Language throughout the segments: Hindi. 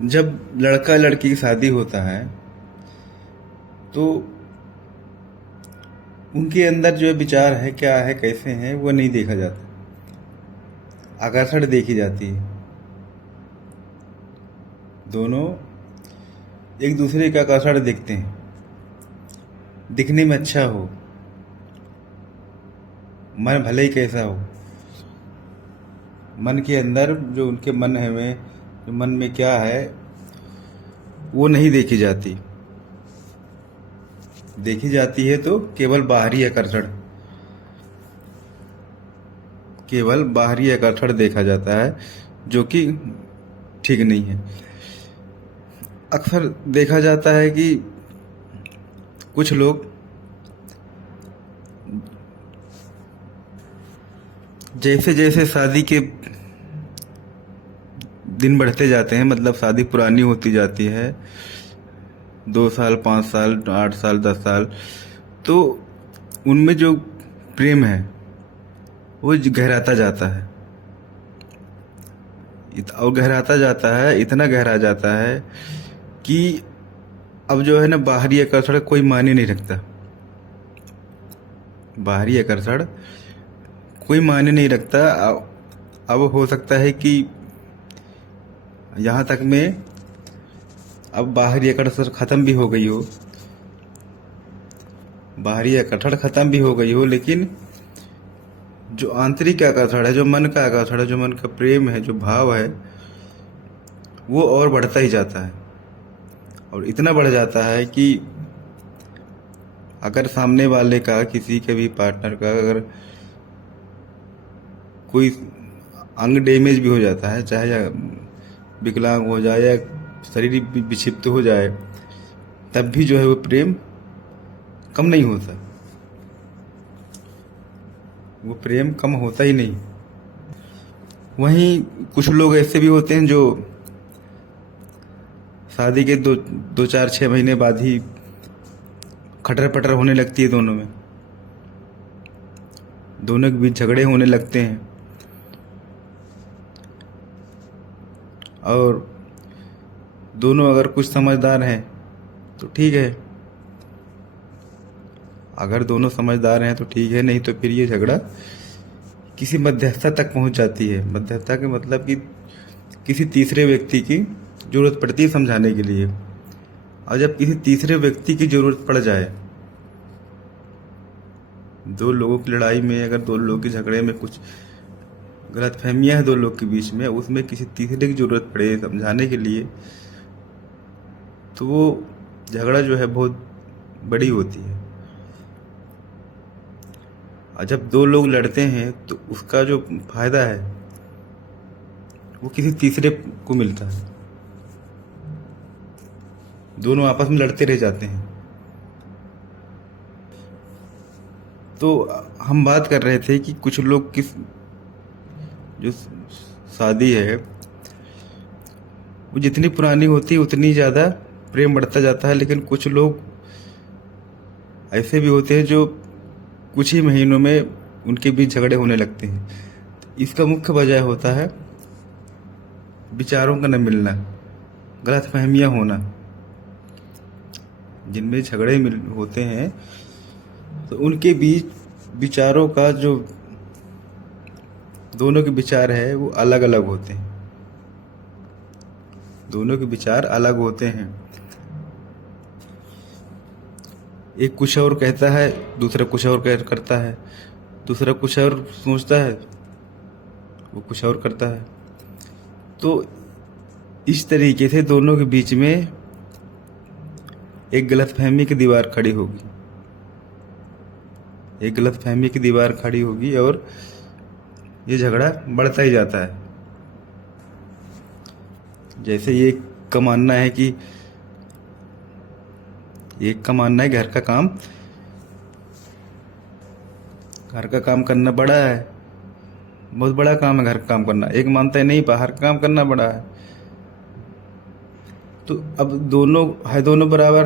जब लड़का लड़की की शादी होता है तो उनके अंदर जो विचार है, क्या है, कैसे हैं, वो नहीं देखा जाता। आकर्षण देखी जाती है। दोनों एक दूसरे का आकर्षण देखते हैं, दिखने में अच्छा हो, मन भले ही कैसा हो, मन के अंदर जो उनके मन है में जो मन में क्या है वो नहीं देखी जाती। देखी जाती है तो केवल बाहरी आकर्षण, केवल बाहरी आकर्षण देखा जाता है, जो कि ठीक नहीं है। अक्सर देखा जाता है कि कुछ लोग जैसे जैसे शादी के दिन बढ़ते जाते हैं, मतलब शादी पुरानी होती जाती है, 2 साल, 5 साल, 8 साल, 10 साल, तो उनमें जो प्रेम है वो गहराता जाता है। और गहराता जाता है, इतना गहरा जाता है कि अब जो है ना, बाहरी आकर्षण कोई मायने नहीं रखता। बाहरी आकर्षण कोई मायने नहीं रखता। अब हो सकता है कि यहाँ तक में अब बाहरी आकर्षण ख़त्म भी हो गई हो, बाहरी आकर्षण ख़त्म भी हो गई हो, लेकिन जो आंतरिक आकर्षण है, जो मन का आकर्षण है, जो मन का प्रेम है, जो भाव है, वो और बढ़ता ही जाता है। और इतना बढ़ जाता है कि अगर सामने वाले का, किसी के भी पार्टनर का, अगर कोई अंग डैमेज भी हो जाता है, चाहे या विकलांग हो जाए या शरीर विक्षिप्त हो जाए, तब भी जो है वो प्रेम कम नहीं होता। वो प्रेम कम होता ही नहीं। वहीं कुछ लोग ऐसे भी होते हैं जो शादी के 2, 4, 6 महीने बाद ही खटर पटर होने लगती है दोनों में, दोनों के बीच झगड़े होने लगते हैं। और दोनों अगर कुछ समझदार हैं तो ठीक है, अगर दोनों समझदार हैं तो ठीक है, नहीं तो फिर ये झगड़ा किसी मध्यस्थता तक पहुंच जाती है। मध्यस्थता के मतलब कि किसी तीसरे व्यक्ति की ज़रूरत पड़ती है समझाने के लिए। और जब किसी तीसरे व्यक्ति की ज़रूरत पड़ जाए, दो लोगों की लड़ाई में, अगर दो लोगों के झगड़े में कुछ गलतफहमियां हैं दो लोग के बीच में, उसमें किसी तीसरे की ज़रूरत पड़े समझाने के लिए, तो वो झगड़ा जो है बहुत बड़ी होती है। और जब दो लोग लड़ते हैं तो उसका जो फायदा है वो किसी तीसरे को मिलता है। दोनों आपस में लड़ते रह जाते हैं। तो हम बात कर रहे थे कि कुछ लोग किस जो शादी है वो जितनी पुरानी होती है उतनी ज़्यादा प्रेम बढ़ता जाता है। लेकिन कुछ लोग ऐसे भी होते हैं जो कुछ ही महीनों में उनके बीच झगड़े होने लगते हैं। इसका मुख्य वजह होता है विचारों का न मिलना, गलतफहमियां होना। जिनमें झगड़े होते हैं तो उनके बीच विचारों का, जो दोनों के विचार है वो अलग अलग होते हैं। दोनों के विचार अलग होते हैं। एक कुछ और कहता है, दूसरा कुछ और करता है, दूसरा कुछ और सोचता है, वो कुछ और करता है। तो इस तरीके से दोनों के बीच में एक गलतफहमी की दीवार खड़ी होगी, एक गलतफहमी की दीवार खड़ी होगी और ये झगड़ा बढ़ता ही जाता है। जैसे ये का मानना है कि एक का मानना है घर का काम करना बड़ा है, बहुत बड़ा काम है घर का काम करना। एक मानता है नहीं, बाहर का काम करना बड़ा है। तो अब दोनों बराबर,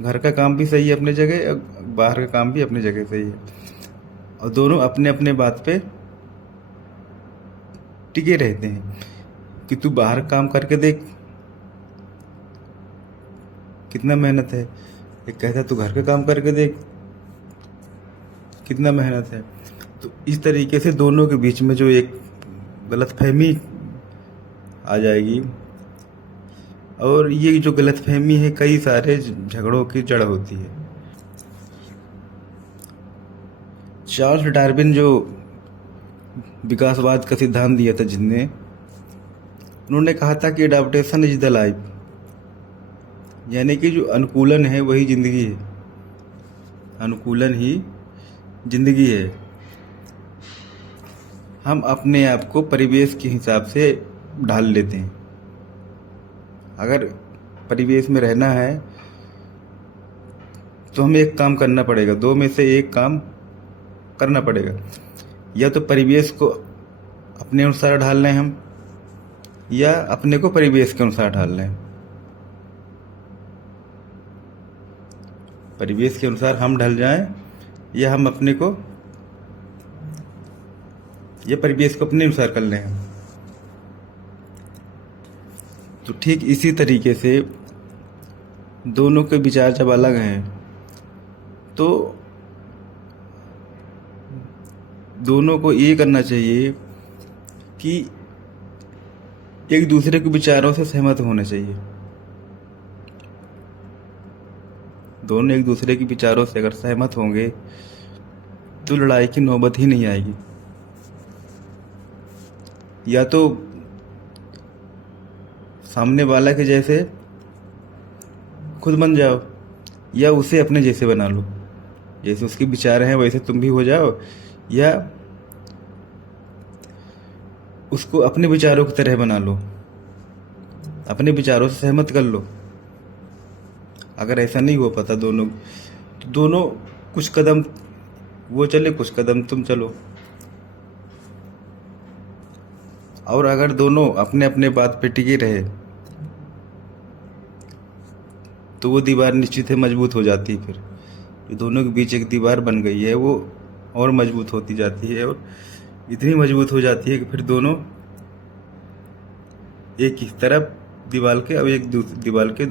घर का काम भी सही है अपनी जगह, बाहर का काम भी अपनी जगह सही है, और दोनों अपने अपने बात पे टिके रहते हैं। कि तू बाहर काम करके देख कितना मेहनत है, एक कहता है तू घर का काम करके देख कितना मेहनत है। तो इस तरीके से दोनों के बीच में जो एक गलतफहमी आ जाएगी, और ये जो गलतफहमी है कई सारे झगड़ों की जड़ होती है। चार्ल्स डार्विन जो विकासवाद का सिद्धांत दिया था जिनने, उन्होंने कहा था कि एडाप्टेशन इज द लाइफ, यानी कि जो अनुकूलन है वही जिंदगी है, अनुकूलन ही जिंदगी है। हम अपने आप को परिवेश के हिसाब से ढाल लेते हैं। अगर परिवेश में रहना है तो हमें एक काम करना पड़ेगा, दो में से एक काम करना पड़ेगा, या तो परिवेश को अपने अनुसार ढाल लें हम, या अपने को परिवेश के अनुसार ढाल लें। परिवेश के अनुसार हम ढल जाएं, या हम अपने को, या परिवेश को अपने अनुसार कर लें। तो ठीक इसी तरीके से दोनों के विचार जब अलग हैं तो दोनों को ये करना चाहिए कि एक दूसरे के विचारों से सहमत होना चाहिए। दोनों एक दूसरे के विचारों से अगर सहमत होंगे तो लड़ाई की नौबत ही नहीं आएगी। या तो सामने वाला के जैसे खुद बन जाओ, या उसे अपने जैसे बना लो, जैसे उसके विचार हैं वैसे तुम भी हो जाओ, या उसको अपने विचारों की तरह बना लो, अपने विचारों से सहमत कर लो। अगर ऐसा नहीं हो पाता दोनों, तो दोनों कुछ कदम वो चले, कुछ कदम तुम चलो। और अगर दोनों अपने अपने बात पे टिके रहे तो वो दीवार निश्चित है मजबूत हो जाती है। फिर जो दोनों के बीच एक दीवार बन गई है वो और मजबूत होती जाती है, और इतनी मजबूत हो जाती है कि फिर दोनों एक इस तरफ दीवार के, अब एक दीवार के